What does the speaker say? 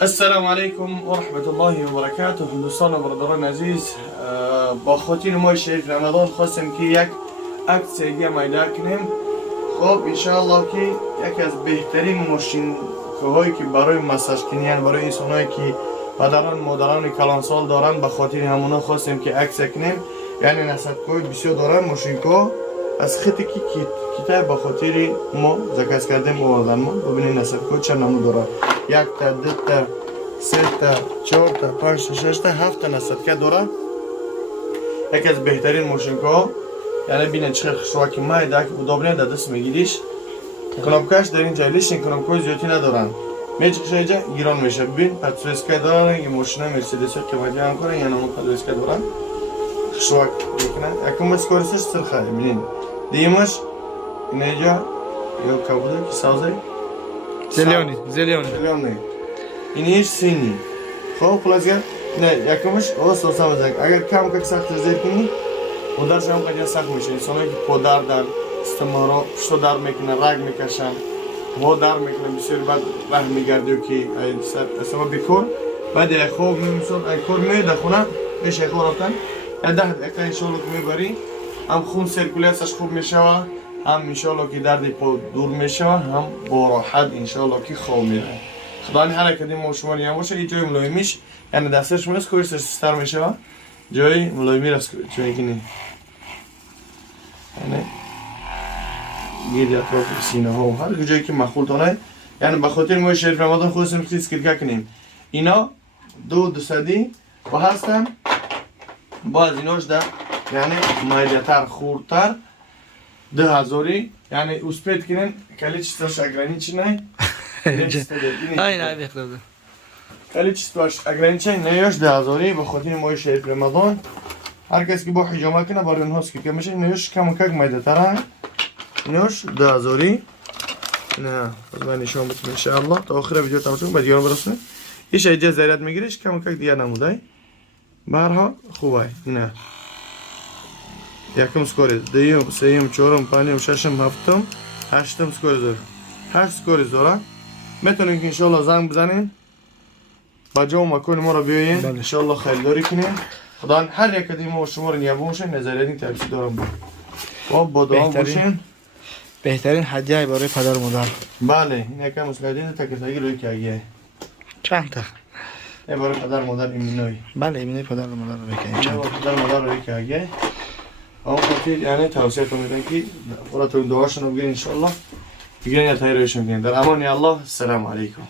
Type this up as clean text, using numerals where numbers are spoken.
السلام علیکم و رحمت الله و برکاته. دوستان و برادران عزیز، با خاطر ماه شریف رمضان خواستیم که یک عکس دیگه میده کنیم. خب انشاءالله که یکی از بهترین ماشین هایی که برای مساج کنین، برای انسانایی که پدران مادران کلانسال دارن، به خاطر همونا خواستیم که عکس کنیم. یعنی نصب‌های بسیار دارن ماشین ها از خطی که کتاب به خاطر ما زکاس کردیم آوردن. ما ببینید نصب‌ها چند نمو داره: یک تا، دو تا، سه تا، چهار تا، پنج تا، شش تا، هفت تا نصب‌ها داره. یکی از بهترین ماشین ها. یعنی ببینید چقدر خوشواکی مایده که بودابنه در دست میگیریش. کنابکش در این جایلیش این کنابکای زیادی ندارن. میچکش اینجا گیران میشه. ببین پتروسکای دارن، این ماشین مرسدس قیمتی هم کنن، یعنی اون پتروسکای دارن. خوشواک میکنن. یکم اسکورسش سرخه. ببین دیمش اینجا یا کبوده که سازه زلیونی اینیش سینی. خب خلاصه نه یکمش واسه سازه. اگر کم که سخت زیر کنی پدرش هم خیلی سخت میشه. انسانی که پدر در استمرار پشت در میکنه، رگ میکشن، هوا در میکنه، بسیار بعد راه میگرده که اصلا بیکار بعد یک خواب میمیسون یک کار میده خونه میشه کار رفتن ده انشالله که میبری هم خون سرکولیسش خوب میشه، هم انشالله که درد پا دور میشه، هم با راحت انشالله که خواب میره. خدا این حرکتی ما شما نیم باشه. این جای ملایمیش یعنی دستش میرس کویستش سستر میشه، جای ملایمی رست چون که نی یعنی گیری اطراف سینه ها و هر جایی که مخلوطانه. یعنی به خاطر ما شریف رمضان خودستون خیز کرده کنیم. اینا دو صدی و هستن باز ایناش در یعنی مایدتر خورتر 2000 یعنی اسپید کنین کلی چیستاش اگرانی چی نه نه بخداده کلی چیستاش اگرانی چی نیاش 2000 به خاطر ما شریف رمضان. هر کس که با حجامه کنه برای اونهاست که کم میشه. نیاش کم کک مایدتره. ایناش 2000 نه از من نشان بدم انشاءالله تا آخر ویدیو تمام شد بعد یارو برسونه. ایش ایجا زیرت میگیریش کم کک دیگه نموده. به هر حال خوبه. اینا یکم سکوری دوم سوم چهارم پنجم ششم هفتم هشتم سکوری داره. 8 سکوری داره. میتونین که انشالله زنگ بزنین با جا و مکان ما رو بیاین انشالله خریداری کنین. خدا هر یک کدوم ما شما رو نیابون باشین. نظریاتی تفصیل دارم و با دعا باشین. بهترین هدیه برای پدر مادر. بله این یکم مسئله تکتایی روی کاغذ چند تا ای برای پدر مادر ایمینوی. بله ایمینوی پدر مادر رو بکنیم. چند تا پدر مادر روی کاغذ اون خاطر یعنی توصیه میدن که فراتون دعاشون رو بگیرین انشالله بگیرین یا تاییدشون کنین. در امان الله. السلام علیکم.